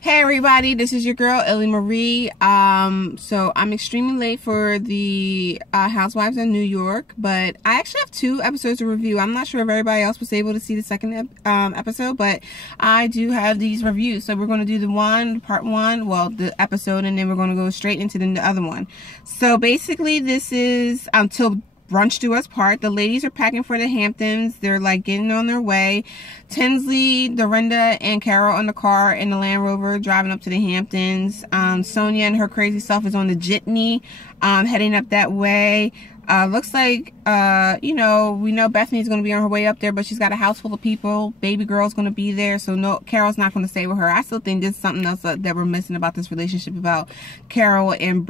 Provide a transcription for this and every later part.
Hey everybody, this is your girl Ellie Marie. So I'm extremely late for the Housewives of New York, but I actually have 2 episodes to review. I'm not sure if everybody else was able to see the second episode, but I do have these reviews. So we're going to do the part 1, well, the episode, and then we're going to go straight into the other one. So basically this is until brunch do us part. The ladies are packing for the Hamptons. They're like getting on their way. Tinsley, Dorinda, and Carol in the car in the Land Rover driving up to the Hamptons. Sonia and her crazy self is on the jitney, heading up that way. Looks like, we know Bethany's going to be on her way up there, but she's got a house full of people. Baby girl's going to be there, so no, Carol's not going to stay with her. I still think there's something else that we're missing about this relationship about Carol and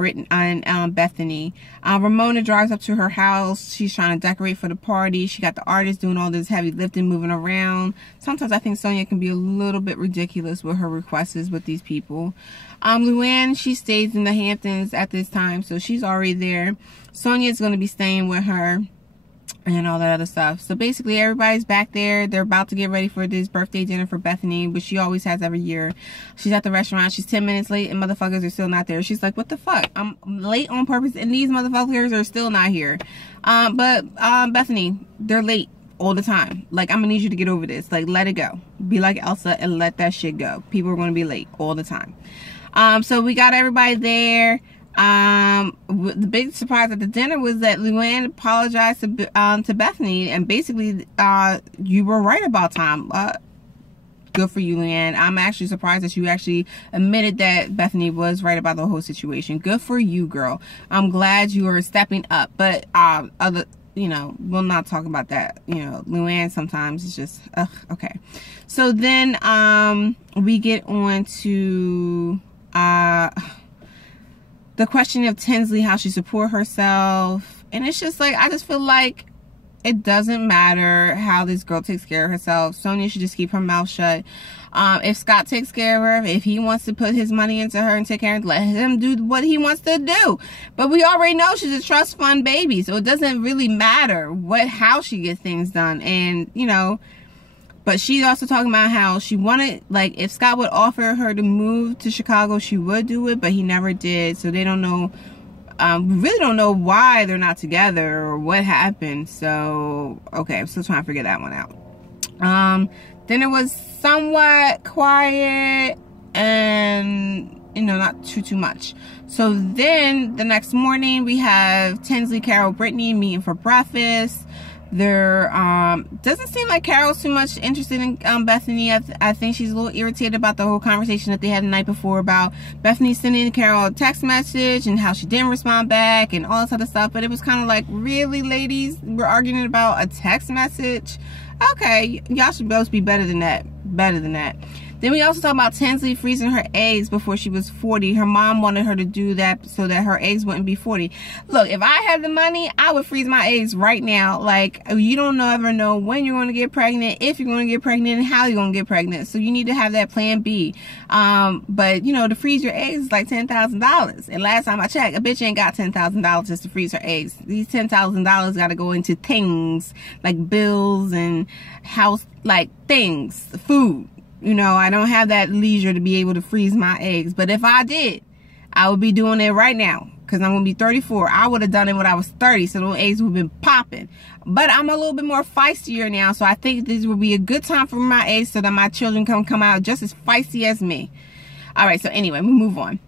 Bethany. Ramona drives up to her house. She's trying to decorate for the party. She got the artist doing all this heavy lifting, moving around. Sometimes I think Sonia can be a little bit ridiculous with her requests with these people. Luann, she stays in the Hamptons at this time, so she's already there. Sonia's going to be staying with her and all that other stuff. So basically everybody's back there. They're about to get ready for this birthday dinner for Bethany, which she always has every year. She's at the restaurant. She's 10 minutes late and motherfuckers are still not there. She's like, what the fuck? I'm late on purpose and these motherfuckers are still not here. But Bethany, they're late all the time. Like, I'm gonna need you to get over this. Like, let it go. Be like Elsa and let that shit go. People are gonna be late all the time. So we got everybody there. The big surprise at the dinner was that Luann apologized to Bethany, and basically, you were right about time. Good for you, Luann. I'm actually surprised that you actually admitted that Bethany was right about the whole situation. Good for you, girl. I'm glad you are stepping up. But we'll not talk about that. Luann sometimes is just, okay. So then, we get on to, the question of Tinsley, how she support herself. And it's just like, I just feel like it doesn't matter how this girl takes care of herself. Sonia should just keep her mouth shut. If Scott takes care of her, if he wants to put his money into her and take care of her, let him do what he wants to do. But we already know she's a trust fund baby, so it doesn't really matter how she gets things done. And, but she's also talking about how she wanted, like, if Scott would offer her to move to Chicago, she would do it, but he never did. So they don't know, really don't know why they're not together or what happened. So, okay, I'm still trying to figure that one out. Then it was somewhat quiet and, not too much. So then the next morning we have Tinsley, Carol, Brittany meeting for breakfast. There doesn't seem like Carol's too much interested in Bethany. I think she's a little irritated about the whole conversation that they had the night before about Bethany sending Carol a text message and how she didn't respond back and all this other stuff. But it was kind of like, really, ladies? We're arguing about a text message? Okay, y'all should both be better than that. Then we also talk about Tinsley freezing her eggs before she was 40. Her mom wanted her to do that so that her eggs wouldn't be 40. Look, if I had the money, I would freeze my eggs right now. Like, you don't ever know when you're going to get pregnant, if you're going to get pregnant, and how you're going to get pregnant. So you need to have that plan B. But, to freeze your eggs is like $10,000. And last time I checked, a bitch ain't got $10,000 just to freeze her eggs. These $10,000 got to go into things like bills and house, like things, food. I don't have that leisure to be able to freeze my eggs. But if I did, I would be doing it right now. Because I'm going to be 34. I would have done it when I was 30. So those eggs would have been popping. But I'm a little bit more feistier now. So I think this would be a good time for my eggs so that my children can come out just as feisty as me. Alright, so anyway, we move on.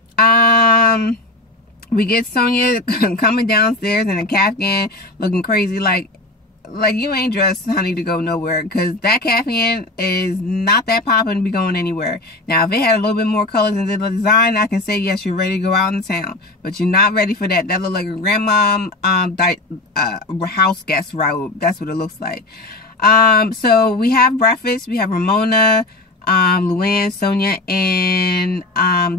We get Sonia coming downstairs in a Kaftan looking crazy like you ain't dressed, honey, to go nowhere, because that Kaftan is not that popping to be going anywhere. Now, if it had a little bit more colors in the design, I can say, yes, you're ready to go out in town. But you're not ready for that. That look like a grandma house guest robe. That's what it looks like. So we have breakfast. We have Ramona, Luann, Sonia, and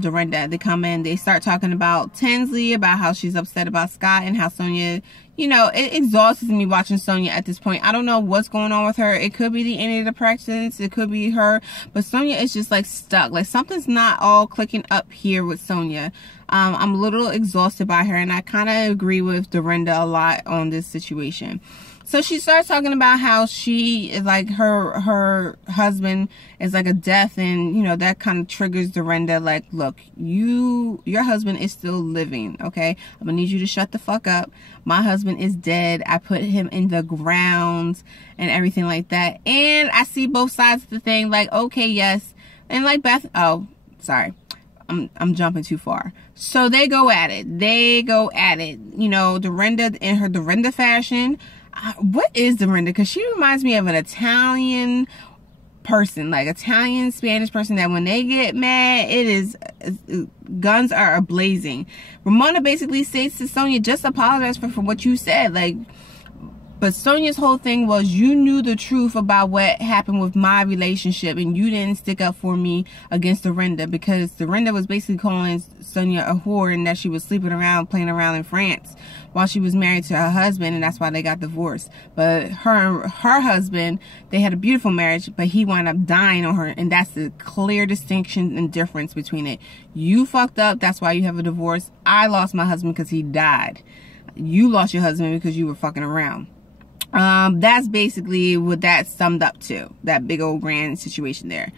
Dorinda. They come in. They start talking about Tinsley, about how she's upset about Scott, and how Sonia, it exhausts me watching Sonia at this point. I don't know what's going on with her. It could be the antidepressants. It could be her. But Sonia is just like stuck. Like something's not all clicking up here with Sonia. I'm a little exhausted by her, and I kind of agree with Dorinda a lot on this situation. So she starts talking about how she is like, her husband is like a death, and you know, that kind of triggers Dorinda. Like, look, your husband is still living, okay? I'm gonna need you to shut the fuck up. My husband is dead. I put him in the ground and everything like that. And I see both sides of the thing. Like, okay, yes. And like Beth, oh, sorry, I'm jumping too far. So they go at it. You know, Dorinda in her Dorinda fashion. What is Dorinda? Because she reminds me of an Italian person, like Italian Spanish person, that when they get mad, it is guns are blazing. Ramona basically states to Sonia, just apologize for what you said. Like, but Sonia's whole thing was, you knew the truth about what happened with my relationship, and you didn't stick up for me against Dorinda, because Dorinda was basically calling Sonia a whore, and that she was sleeping around, playing around in France while she was married to her husband, and that's why they got divorced. But her husband, they had a beautiful marriage, but he wound up dying on her, and that's the clear distinction and difference between it. You fucked up, that's why you have a divorce. I lost my husband because he died. You lost your husband because you were fucking around. That's basically what that summed up to, that big old grand situation there.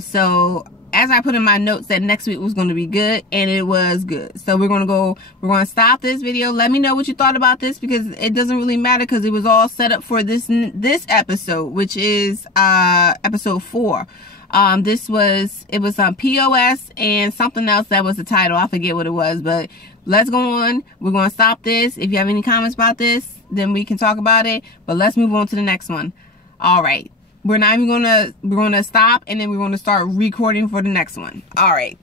So as I put in my notes, that next week was going to be good, and it was good. So we're going to stop this video. Let me know what you thought about this, because it doesn't really matter, because it was all set up for this episode, which is episode 4. It was POS and something else that was the title. I forget what it was, but let's go on. We're going to stop this. If you have any comments about this, then we can talk about it, but let's move on to the next one. All right. We're going to stop, and then we're going to start recording for the next one. All right.